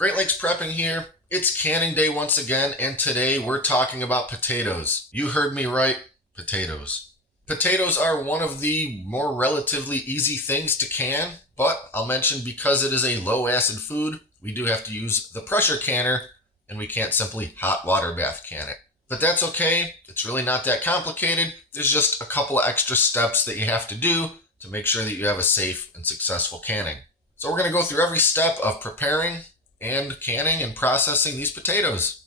Great Lakes Prepping here. It's canning day once again, and today we're talking about potatoes. You heard me right, potatoes. Potatoes are one of the more relatively easy things to can, but I'll mention because it is a low acid food, we do have to use the pressure canner, and we can't simply hot water bath can it. But that's okay, it's really not that complicated. There's just a couple of extra steps that you have to do to make sure that you have a safe and successful canning. So we're going to go through every step of preparing and canning and processing these potatoes.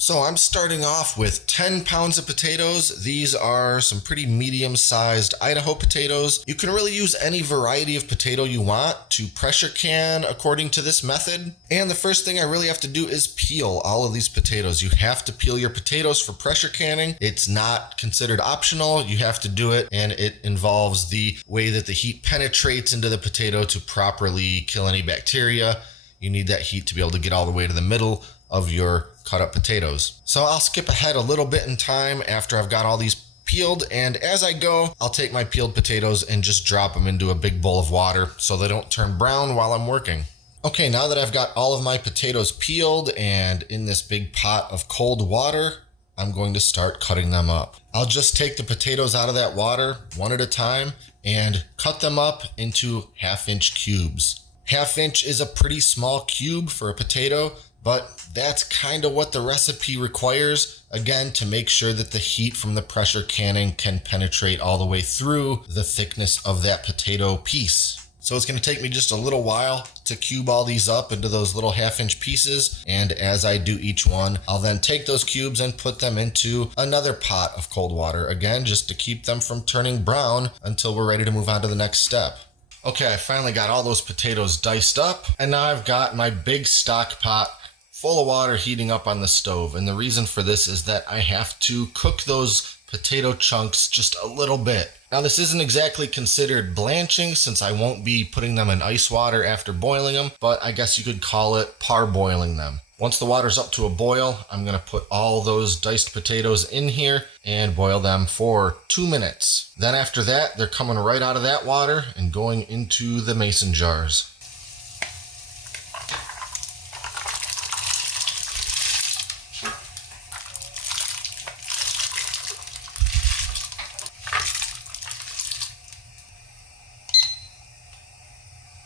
So I'm starting off with 10 pounds of potatoes. These are some pretty medium-sized Idaho potatoes. You can really use any variety of potato you want to pressure can according to this method. And the first thing I really have to do is peel all of these potatoes. You have to peel your potatoes for pressure canning. It's not considered optional. You have to do it, and it involves the way that the heat penetrates into the potato to properly kill any bacteria. You need that heat to be able to get all the way to the middle of your cut up potatoes. So I'll skip ahead a little bit in time after I've got all these peeled, and as I go, I'll take my peeled potatoes and just drop them into a big bowl of water so they don't turn brown while I'm working. Okay, now that I've got all of my potatoes peeled and in this big pot of cold water, I'm going to start cutting them up. I'll just take the potatoes out of that water one at a time and cut them up into 1/2-inch cubes. 1/2 inch is a pretty small cube for a potato, but that's kind of what the recipe requires, again, to make sure that the heat from the pressure canning can penetrate all the way through the thickness of that potato piece. So it's going to take me just a little while to cube all these up into those little 1/2-inch pieces, and as I do each one, I'll then take those cubes and put them into another pot of cold water, again, just to keep them from turning brown until we're ready to move on to the next step. Okay, I finally got all those potatoes diced up, and now I've got my big stock pot full of water heating up on the stove. And the reason for this is that I have to cook those potato chunks just a little bit. Now, this isn't exactly considered blanching since I won't be putting them in ice water after boiling them, but I guess you could call it parboiling them. Once the water's up to a boil, I'm going to put all those diced potatoes in here and boil them for 2 minutes. Then after that, they're coming right out of that water and going into the mason jars.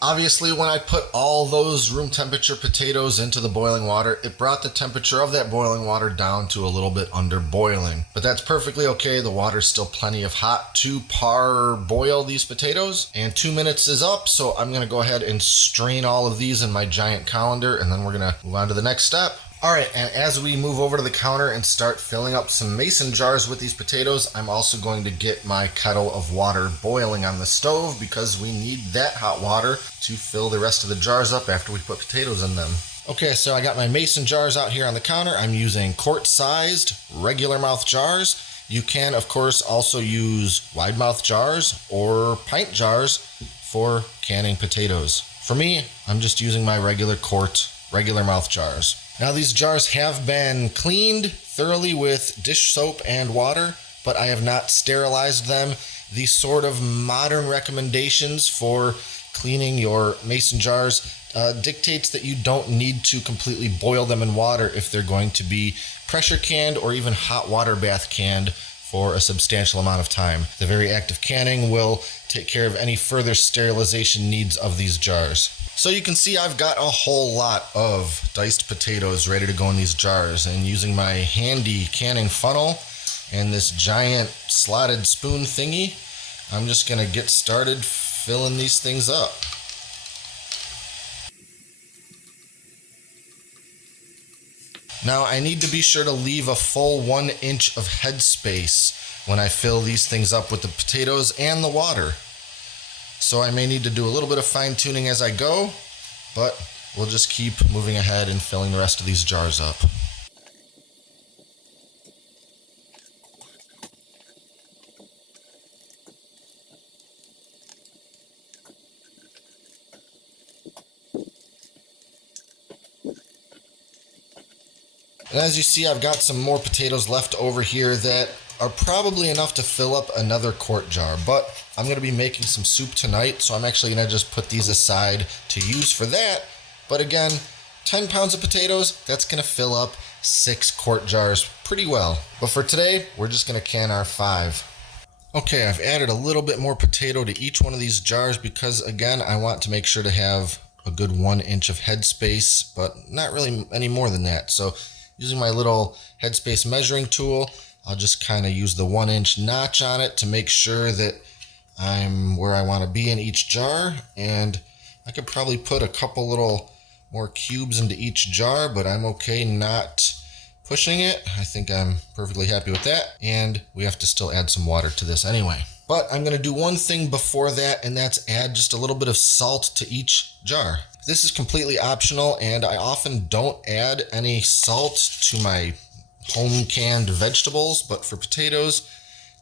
Obviously, when I put all those room temperature potatoes into the boiling water, it brought the temperature of that boiling water down to a little bit under boiling. But that's perfectly okay. The water's still plenty of hot to parboil these potatoes. And 2 minutes is up, so I'm going to go ahead and strain all of these in my giant colander, and then we're going to move on to the next step. All right, and as we move over to the counter and start filling up some mason jars with these potatoes, I'm also going to get my kettle of water boiling on the stove because we need that hot water to fill the rest of the jars up after we put potatoes in them. Okay, so I got my mason jars out here on the counter. I'm using quart-sized regular mouth jars. You can, of course, also use wide mouth jars or pint jars for canning potatoes. For me, I'm just using my regular quart, regular mouth jars. Now, these jars have been cleaned thoroughly with dish soap and water, but I have not sterilized them. The sort of modern recommendations for cleaning your mason jars dictates that you don't need to completely boil them in water if they're going to be pressure canned or even hot water bath canned for a substantial amount of time. The very act of canning will take care of any further sterilization needs of these jars. So you can see I've got a whole lot of diced potatoes ready to go in these jars, and using my handy canning funnel and this giant slotted spoon thingy, I'm just gonna get started filling these things up. Now, I need to be sure to leave a full 1 inch of headspace when I fill these things up with the potatoes and the water. So I may need to do a little bit of fine tuning as I go, but we'll just keep moving ahead and filling the rest of these jars up. And as you see, I've got some more potatoes left over here that are probably enough to fill up another quart jar, but I'm going to be making some soup tonight, so I'm actually going to just put these aside to use for that. But again, 10 pounds of potatoes, that's going to fill up 6 quart jars pretty well. But for today, we're just going to can our 5. Okay, I've added a little bit more potato to each one of these jars because, again, I want to make sure to have a good 1 inch of headspace, but not really any more than that. So using my little Headspace measuring tool, I'll just kind of use the 1 inch notch on it to make sure that I'm where I want to be in each jar. And I could probably put a couple little more cubes into each jar, but I'm okay not pushing it. I think I'm perfectly happy with that. And we have to still add some water to this anyway. But I'm going to do one thing before that, and that's add just a little bit of salt to each jar. This is completely optional, and I often don't add any salt to my home canned vegetables, but for potatoes,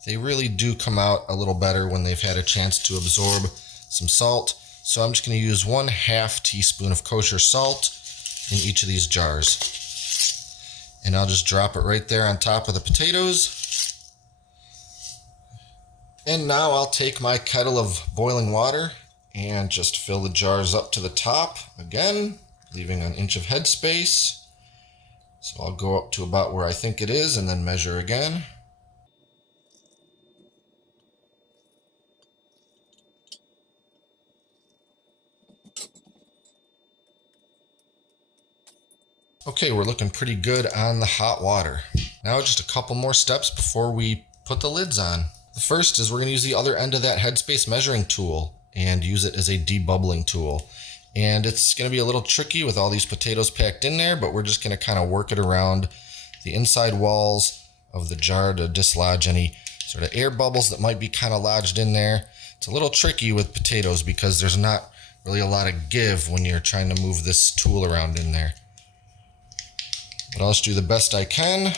they really do come out a little better when they've had a chance to absorb some salt. So I'm just going to use 1/2 teaspoon of kosher salt in each of these jars. And I'll just drop it right there on top of the potatoes. And now I'll take my kettle of boiling water and just fill the jars up to the top again, leaving an inch of headspace. So I'll go up to about where I think it is and then measure again. Okay, we're looking pretty good on the hot water. Now just a couple more steps before we put the lids on. The first is we're going to use the other end of that Headspace measuring tool and use it as a debubbling tool. And it's going to be a little tricky with all these potatoes packed in there, but we're just going to kind of work it around the inside walls of the jar to dislodge any sort of air bubbles that might be kind of lodged in there. It's a little tricky with potatoes because there's not really a lot of give when you're trying to move this tool around in there. But I'll just do the best I can.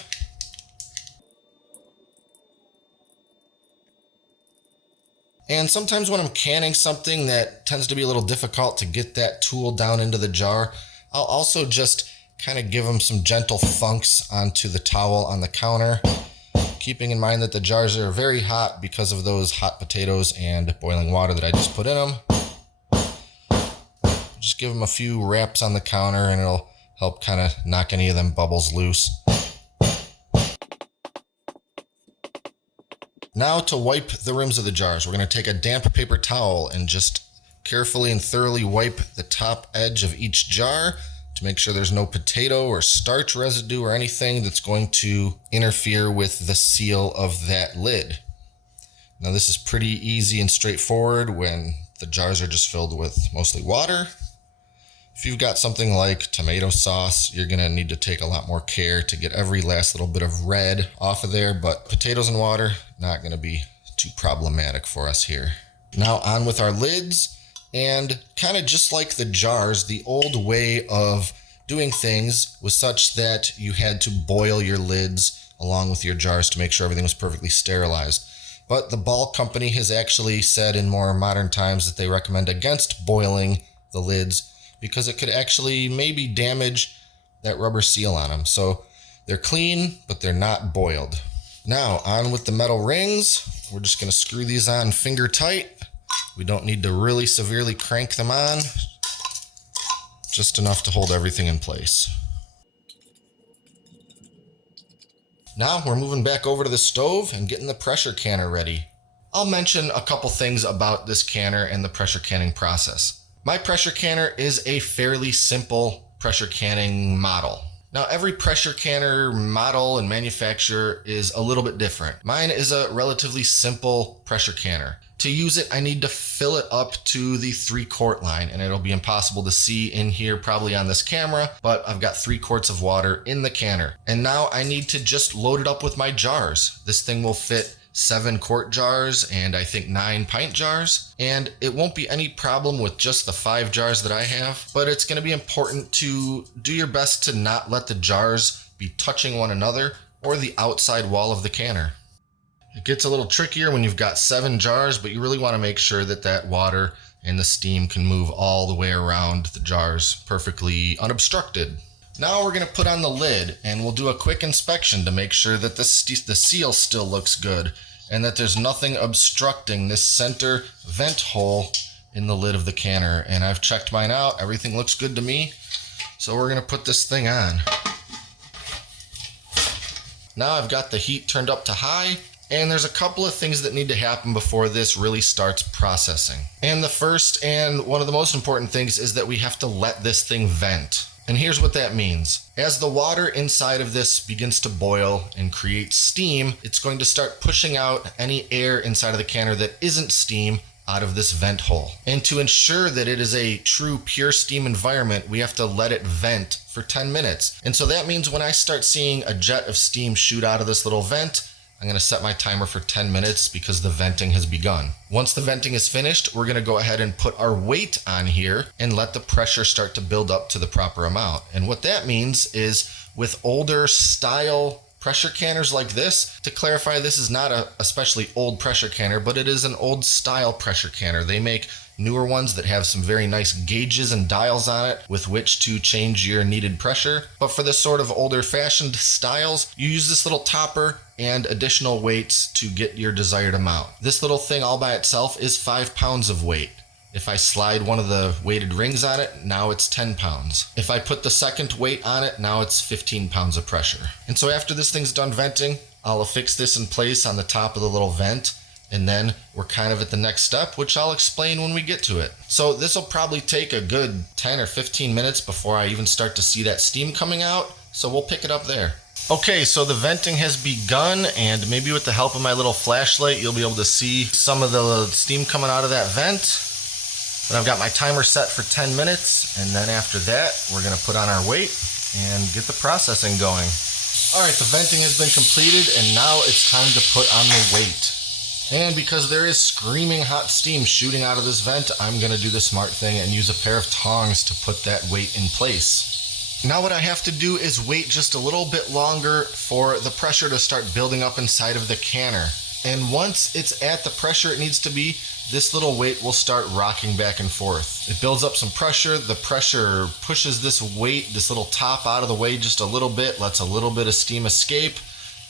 And sometimes when I'm canning something that tends to be a little difficult to get that tool down into the jar, I'll also just kind of give them some gentle thunks onto the towel on the counter, keeping in mind that the jars are very hot because of those hot potatoes and boiling water that I just put in them. Just give them a few raps on the counter and it'll help kind of knock any of them bubbles loose. Now to wipe the rims of the jars, we're going to take a damp paper towel and just carefully and thoroughly wipe the top edge of each jar to make sure there's no potato or starch residue or anything that's going to interfere with the seal of that lid. Now this is pretty easy and straightforward when the jars are just filled with mostly water. If you've got something like tomato sauce, you're going to need to take a lot more care to get every last little bit of red off of there, but potatoes and water, not going to be too problematic for us here. Now on with our lids, and kind of just like the jars, the old way of doing things was such that you had to boil your lids along with your jars to make sure everything was perfectly sterilized. But the Ball Company has actually said in more modern times that they recommend against boiling the lids because it could actually maybe damage that rubber seal on them. So they're clean, but they're not boiled. Now on with the metal rings. We're just going to screw these on finger tight. We don't need to really severely crank them on, just enough to hold everything in place. Now we're moving back over to the stove and getting the pressure canner ready. I'll mention a couple things about this canner and the pressure canning process. My pressure canner is a fairly simple pressure canning model. Now every pressure canner model and manufacturer is a little bit different. Mine is a relatively simple pressure canner. To use it, I need to fill it up to the 3-quart line, and it'll be impossible to see in here probably on this camera, but I've got 3 quarts of water in the canner. And now I need to just load it up with my jars. This thing will fit 7 quart jars and I think 9 pint jars. And it won't be any problem with just the 5 jars that I have, but it's going to be important to do your best to not let the jars be touching one another or the outside wall of the canner. It gets a little trickier when you've got 7 jars, but you really want to make sure that that water and the steam can move all the way around the jars perfectly unobstructed. Now we're going to put on the lid and we'll do a quick inspection to make sure that the seal still looks good. and that there's nothing obstructing this center vent hole in the lid of the canner. And I've checked mine out. Everything looks good to me. So we're gonna put this thing on. Now I've got the heat turned up to high, and there's a couple of things that need to happen before this really starts processing. And the first and one of the most important things is that we have to let this thing vent. And here's what that means. As the water inside of this begins to boil and create steam, it's going to start pushing out any air inside of the canner that isn't steam out of this vent hole. And to ensure that it is a true pure steam environment, we have to let it vent for 10 minutes. And so that means when I start seeing a jet of steam shoot out of this little vent, I'm going to set my timer for 10 minutes because the venting has begun. Once the venting is finished, we're going to go ahead and put our weight on here and let the pressure start to build up to the proper amount. And what that means is with older style pressure canners like this, to clarify, this is not a especially old pressure canner, but it is an old style pressure canner. They make newer ones that have some very nice gauges and dials on it with which to change your needed pressure. But for the sort of older fashioned styles, you use this little topper and additional weights to get your desired amount. This little thing all by itself is 5 pounds of weight. If I slide one of the weighted rings on it, now it's 10 pounds. If I put the second weight on it, now it's 15 pounds of pressure. And so after this thing's done venting, I'll affix this in place on the top of the little vent. And then we're kind of at the next step, which I'll explain when we get to it. So this will probably take a good 10 or 15 minutes before I even start to see that steam coming out. So we'll pick it up there. Okay, so the venting has begun, and maybe with the help of my little flashlight, you'll be able to see some of the steam coming out of that vent. But I've got my timer set for 10 minutes, and then after that, we're gonna put on our weight and get the processing going. All right, the venting has been completed, and now it's time to put on the weight. And because there is screaming hot steam shooting out of this vent, I'm gonna do the smart thing and use a pair of tongs to put that weight in place. Now what I have to do is wait just a little bit longer for the pressure to start building up inside of the canner. And once it's at the pressure it needs to be, this little weight will start rocking back and forth. It builds up some pressure. The pressure pushes this weight, this little top out of the way just a little bit, lets a little bit of steam escape.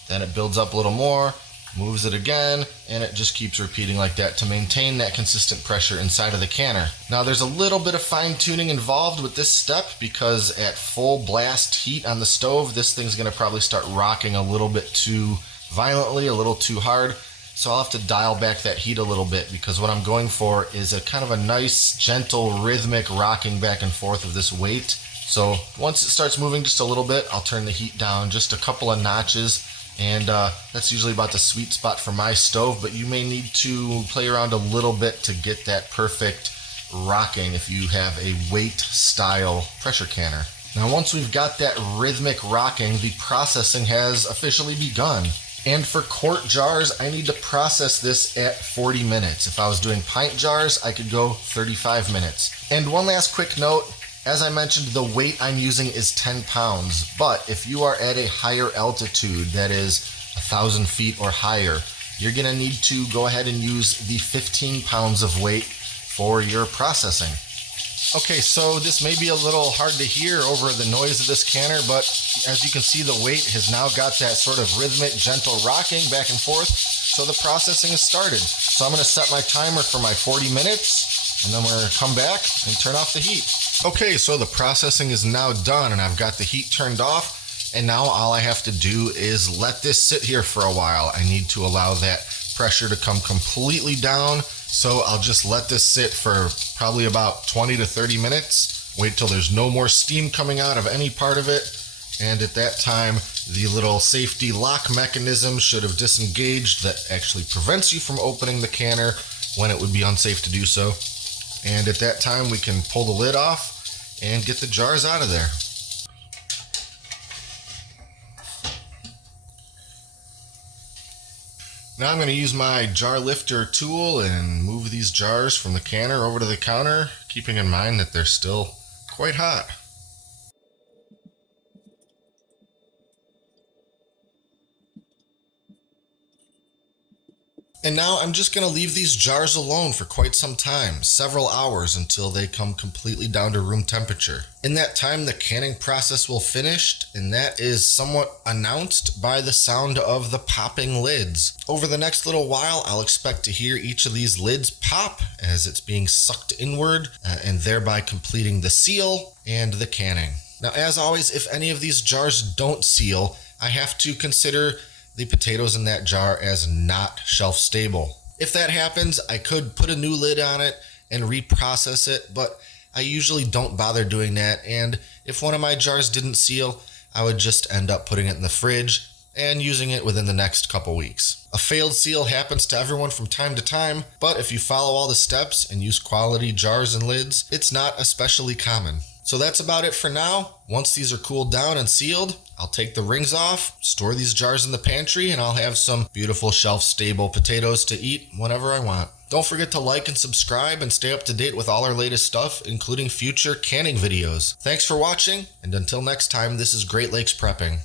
Then it builds up a little more, moves it again, and it just keeps repeating like that to maintain that consistent pressure inside of the canner. Now there's a little bit of fine tuning involved with this step because at full blast heat on the stove, this thing's gonna probably start rocking a little bit too violently, a little too hard. So I'll have to dial back that heat a little bit because what I'm going for is a kind of a nice, gentle, rhythmic rocking back and forth of this weight. So once it starts moving just a little bit, I'll turn the heat down just a couple of notches. And that's usually about the sweet spot for my stove, but you may need to play around a little bit to get that perfect rocking if you have a weight style pressure canner. Now once we've got that rhythmic rocking, the processing has officially begun. And for quart jars, I need to process this at 40 minutes. If I was doing pint jars, I could go 35 minutes. And one last quick note, as I mentioned, the weight I'm using is 10 pounds, but if you are at a higher altitude, that is 1,000 feet or higher, you're gonna need to go ahead and use the 15 pounds of weight for your processing. Okay, so this may be a little hard to hear over the noise of this canner, but as you can see, the weight has now got that sort of rhythmic, gentle rocking back and forth, so the processing has started. So I'm gonna set my timer for my 40 minutes, and then we're gonna come back and turn off the heat. Okay, so the processing is now done, and I've got the heat turned off, and now all I have to do is let this sit here for a while. I need to allow that pressure to come completely down. So I'll just let this sit for probably about 20 to 30 minutes. Wait till there's no more steam coming out of any part of it. And at that time, the little safety lock mechanism should have disengaged that actually prevents you from opening the canner when it would be unsafe to do so. And at that time, we can pull the lid off and get the jars out of there. Now I'm going to use my jar lifter tool and move these jars from the canner over to the counter, keeping in mind that they're still quite hot. And now I'm just going to leave these jars alone for quite some time, several hours, until they come completely down to room temperature. In that time, the canning process will finish, and that is somewhat announced by the sound of the popping lids. Over the next little while, I'll expect to hear each of these lids pop as it's being sucked inward, and thereby completing the seal and the canning. Now, as always, if any of these jars don't seal, I have to consider the potatoes in that jar as not shelf stable. If that happens, I could put a new lid on it and reprocess it, but I usually don't bother doing that, and if one of my jars didn't seal, I would just end up putting it in the fridge and using it within the next couple weeks. A failed seal happens to everyone from time to time, but if you follow all the steps and use quality jars and lids, it's not especially common. So that's about it for now. Once these are cooled down and sealed, I'll take the rings off, store these jars in the pantry, and I'll have some beautiful shelf-stable potatoes to eat whenever I want. Don't forget to like and subscribe and stay up to date with all our latest stuff, including future canning videos. Thanks for watching, and until next time, this is Great Lakes Prepping.